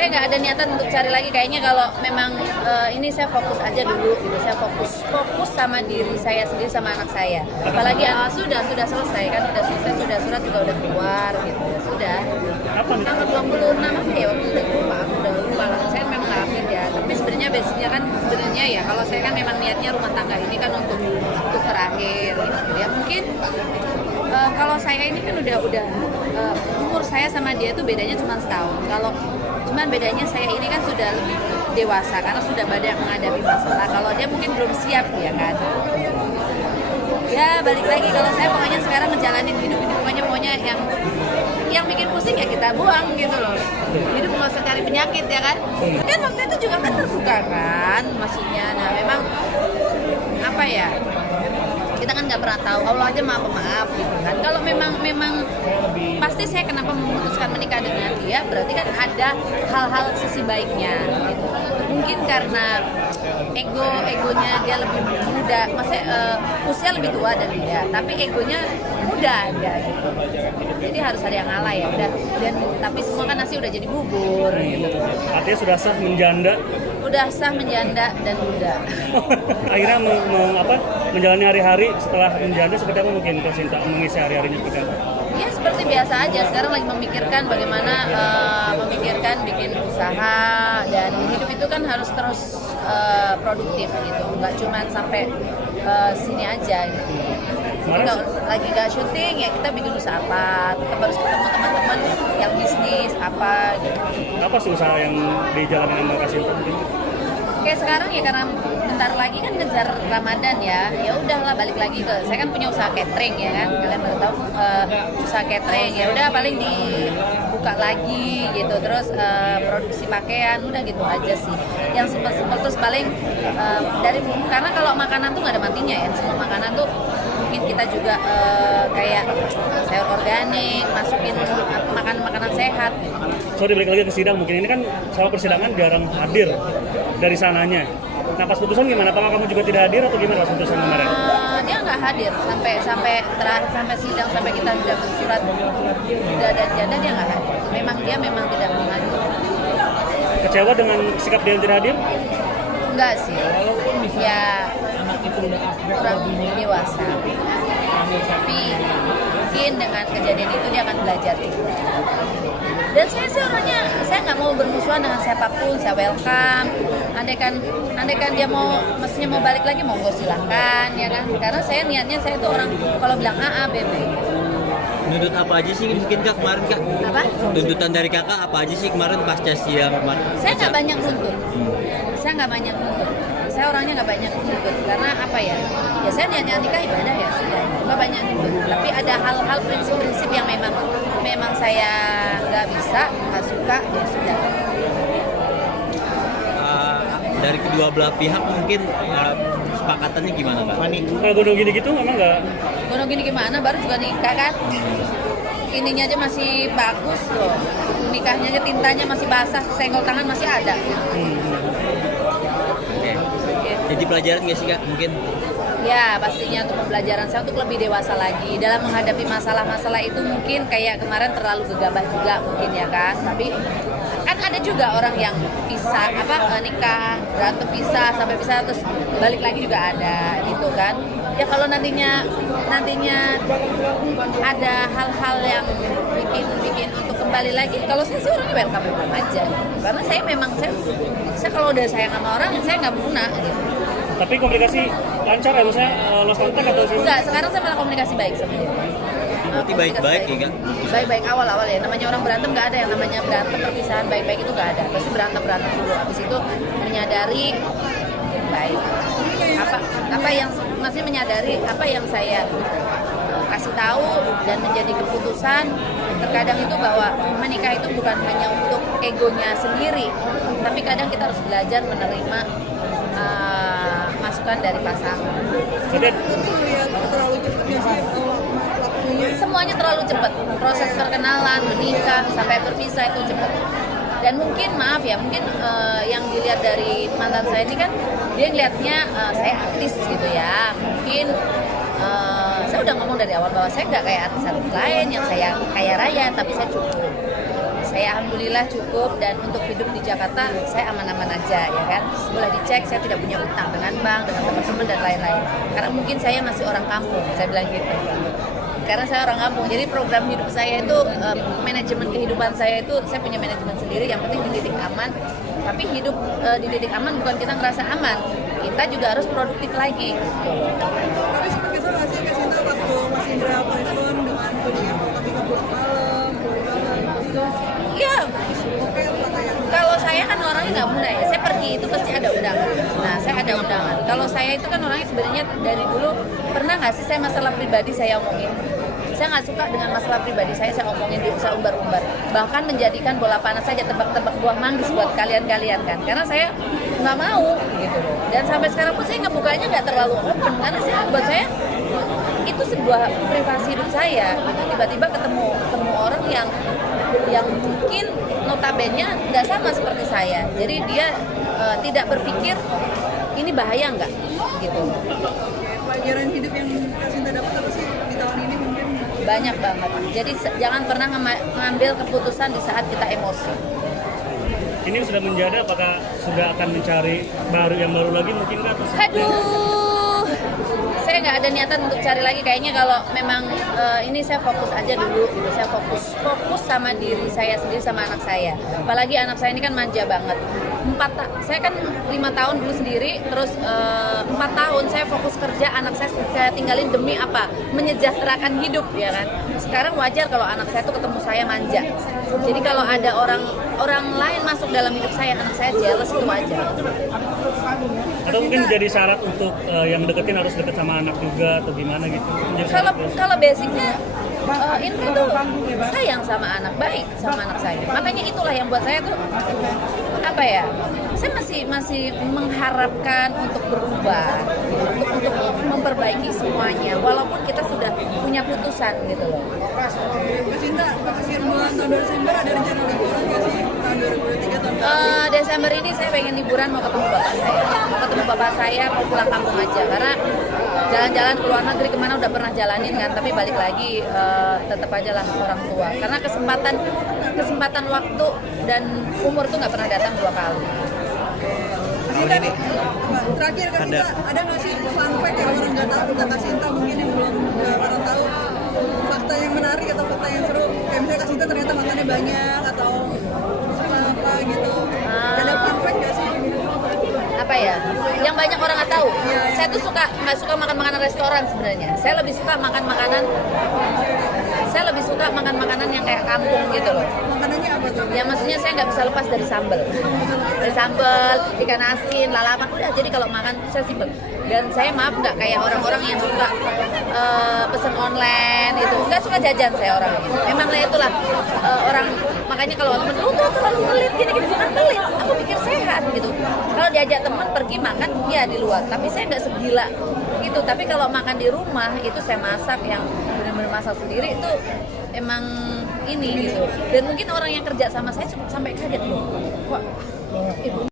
saya nggak ada niatan untuk cari lagi. Kayaknya kalau memang ini saya fokus aja dulu gitu. Saya fokus sama diri saya sendiri, sama anak saya. Apalagi sudah selesai kan, sudah selesai, sudah surat juga udah keluar gitu. Sudah. Tanggal 26 apa ya waktu itu udah lupa lah. Saya memang nggak update ya. Tapi sebenarnya basicnya kan sebenarnya ya kalau saya kan memang niatnya rumah tangga ini kan untuk terakhir gitu ya. Mungkin kalau saya ini kan udah umur saya sama dia tuh bedanya cuma setahun. Kalau cuman bedanya saya ini kan sudah lebih dewasa karena sudah banyak menghadapi masalah. Kalau dia mungkin belum siap ya kan. Ya balik lagi, kalau saya pokoknya sekarang ngejalanin hidup ini pokoknya yang bikin pusing ya kita buang gitu loh. Hidup nggak usah cari penyakit ya kan. Kan waktu itu juga kan terbuka kan maksudnya. Nah memang apa ya, kita kan nggak pernah tahu, Allah aja maaf gitu kan. Kalau memang pasti saya kenapa memutuskan menikah dengan dia, berarti kan ada hal-hal sisi baiknya gitu. Mungkin karena egonya dia lebih muda, maksudnya usia lebih tua dari dia, tapi egonya muda ya gitu. Jadi harus ada yang ngalah ya udah. Dan tapi semua kan nasi udah jadi bubur gitu. Artinya sudah sah menjanda. Udah sah menjanda dan muda. Akhirnya menjalani hari-hari setelah menjanda seperti apa mungkin Kak Sinta mengisi hari-harinya seperti apa? Ya seperti biasa aja, sekarang lagi memikirkan bagaimana memikirkan bikin usaha, dan hidup itu kan harus terus produktif gitu, nggak cuma sampai sini aja gitu. Kalau lagi nggak syuting ya kita bikin usaha apa, tetap harus ketemu teman-teman yang bisnis apa gitu. Apa sih usaha yang dijalani sama Kak Sinta mungkin? Kayak sekarang ya karena bentar lagi kan ngejar Ramadan ya udahlah balik lagi ke, saya kan punya usaha catering ya kan, kalian baru tahu usaha catering, ya udah paling dibuka lagi gitu, terus produksi pakaian, udah gitu aja sih yang simpel-simpel. Terus paling karena kalau makanan tuh nggak ada matinya ya, semua makanan tuh mungkin kita juga kayak sayur organik, masukin makanan sehat gitu. Sorry, balik lagi ke sidang, mungkin ini kan sama persidangan jarang hadir dari sananya. Nah pas putusan gimana? Apakah kamu juga tidak hadir atau gimana pas putusan kemarin? Dia nggak hadir sampai terakhir, sampai sidang, sampai kita sudah bersurat sudah dan janda, dia nggak hadir. Memang tidak menghadir. Kecewa dengan sikap dia yang tidak hadir? Enggak sih. Ya kurang dewasa. Tapi mungkin dengan kejadian itu dia akan belajar juga. Dan saya sih orangnya, saya nggak mau bermusuhan dengan siapapun, saya welcome. Andaikan dia mestinya mau balik lagi, monggo silakan ya kan. Karena saya niatnya, saya itu orang kalau bilang A, B, B. Nuntut apa aja sih mungkin Kak kemarin Kak? Apa? Tuntutan dari Kakak apa aja sih kemarin pasca sidang kemarin? Saya nggak banyak nuntut. Saya orangnya nggak banyak nuntut karena apa ya? Ya saya niatnya nikah ibadah ya sudah. Nggak banyak nuntut. Tapi ada hal-hal prinsip-prinsip yang memang saya nggak bisa, nggak suka, ya sudah. Dari kedua belah pihak mungkin kesepakatannya gimana Kak? Kalau gunung gini gitu memang nggak? Gunung gini gimana? Baru juga nikah kan? Ininya aja masih bagus loh. Nikahnya aja tintanya masih basah, senggol tangan masih ada. Oke. Jadi pelajaran nggak sih Kak mungkin? Ya pastinya untuk pembelajaran saya untuk lebih dewasa lagi dalam menghadapi masalah-masalah itu. Mungkin kayak kemarin terlalu gegabah juga mungkin ya kan, tapi kan ada juga orang yang pisah nikah berantem pisah sampai pisah terus balik lagi juga ada gitu kan. Ya kalau nantinya ada hal-hal yang bikin untuk kembali lagi, kalau saya sih orangnya welcome aja karena saya memang saya kalau udah sayang sama orang saya nggak guna gitu. Tapi komunikasi lancar ya, misalnya lost contact atau gimana? Enggak, sekarang saya malah komunikasi baik sama dia. Berarti baik-baik ya Kak? Baik-baik awal-awal ya, namanya orang berantem nggak ada yang namanya berantem perpisahan baik-baik itu nggak ada, pasti berantem dulu, habis itu menyadari baik apa yang masih menyadari apa yang saya kasih tahu dan menjadi keputusan terkadang itu bahwa menikah itu bukan hanya untuk egonya sendiri, tapi kadang kita harus belajar menerima masukan dari pasangan. Semuanya terlalu cepat, proses perkenalan, menikah, sampai berpisah itu cepat. Dan mungkin yang dilihat dari mantan saya ini kan dia ngelihatnya saya artis gitu ya. Mungkin saya udah ngomong dari awal bahwa saya nggak kayak artis-artis lain yang saya kaya raya, tapi saya cukup. saya alhamdulillah cukup, dan untuk hidup di Jakarta saya aman-aman aja ya kan. Boleh dicek, saya tidak punya utang dengan bank, dengan teman-teman dan lain-lain. Karena mungkin saya masih orang kampung, saya bilang gitu. Karena saya orang kampung, jadi program hidup saya itu manajemen kehidupan saya itu saya punya manajemen sendiri. Yang penting di titik aman. Tapi hidup di titik aman bukan kita ngerasa aman, kita juga harus produktif lagi. Tapi sempat kesel nggak sih Kak Sinta waktu Mas Indra Faizon dengan tudingan tapi ke pulang malam gitu? Iya, Oke, apa kayak kalau saya kan orangnya nggak mudah ya, saya pergi itu pasti ada undangan. Nah, saya ada undangan. Kalau saya itu kan orangnya sebenarnya dari dulu, pernah nggak sih saya masalah pribadi saya omongin? Saya nggak suka dengan masalah pribadi saya omongin, saya umbar-umbar. Bahkan menjadikan bola panas saja, tebak-tebak buah manggis buat kalian-kalian kan. Karena saya nggak mau gitu loh. Dan sampai sekarang pun saya ngebukanya nggak terlalu open, karena buat saya itu sebuah privasi hidup saya. Tiba-tiba ketemu orang yang mungkin notabene nggak sama seperti saya. Jadi dia tidak berpikir ini bahaya nggak gitu. pelajaran hidup yang Kak Sinta dapat apa sih di tahun ini mungkin? Banyak banget. Jadi jangan pernah mengambil keputusan di saat kita emosi. Ini sudah menjadi, apakah sudah akan mencari yang baru lagi mungkin kan? Aduh, saya nggak ada niatan untuk cari lagi. Kayaknya kalau memang ini saya fokus aja dulu gitu. Saya fokus sama diri saya sendiri, sama anak saya. Apalagi anak saya ini kan manja banget. Saya kan 5 tahun dulu sendiri, terus 4 tahun saya fokus kerja, anak saya tinggalin demi apa? Menyejahterakan hidup ya kan. Sekarang wajar kalau anak saya tuh ketemu saya manja. Jadi kalau ada orang lain masuk dalam hidup saya, anak saya jealous, itu wajar. Atau mungkin jadi syarat untuk yang deketin harus deket sama anak juga atau gimana gitu? Kalau basicnya Indra tuh sayang sama anak, baik sama anak saya. Makanya itulah yang buat saya tuh apa ya? Saya masih mengharapkan untuk berubah, untuk memperbaiki semuanya. Walaupun kita sudah punya putusan gitu loh. Kak Sinta, akhir bulan tahun Desember ada rencana liburan nggak sih tahun 2023 tahun? Desember ini saya pengen liburan, mau ketemu bapak saya, mau pulang kampung aja. Karena jalan-jalan ke luar negeri kemana udah pernah jalanin kan, tapi balik lagi tetap aja lah orang tua. Karena kesempatan waktu dan umur tuh nggak pernah datang 2 kali. Kak Sinta, terakhir Kak Sinta, ada nggak sih fun fact yang orang nggak tahu tentang Kak Sinta mungkin yang belum orang tahu? Fakta yang menarik atau fakta yang seru? Kayak misalnya Kak Sinta ternyata makannya banyak atau apa gitu. Ada fun fact nggak sih? Apa ya? Yang banyak orang nggak tahu. Saya tuh nggak suka makan makanan restoran sebenarnya. Saya lebih suka makan makanan yang kayak kampung gitu loh. Makanannya apa tuh? Ya maksudnya saya nggak bisa lepas dari sambal. Dari sambal, ikan asin, lalapan, udah. Jadi kalau makan saya simpel. Dan saya maaf nggak kayak orang-orang yang suka pesen online itu. Nggak suka jajan saya orangnya. Memang lah itulah orang, makanya kalau temen lu tuh terlalu pelit gini-gini, bukan pelit. Aku pikir sehat gitu. Kalau diajak teman pergi makan ya di luar, tapi saya nggak segila gitu. Tapi kalau makan di rumah itu saya masak yang benar-benar masak sendiri itu emang ini gitu. Dan mungkin orang yang kerja sama saya sampai kaget loh. Wah, ibu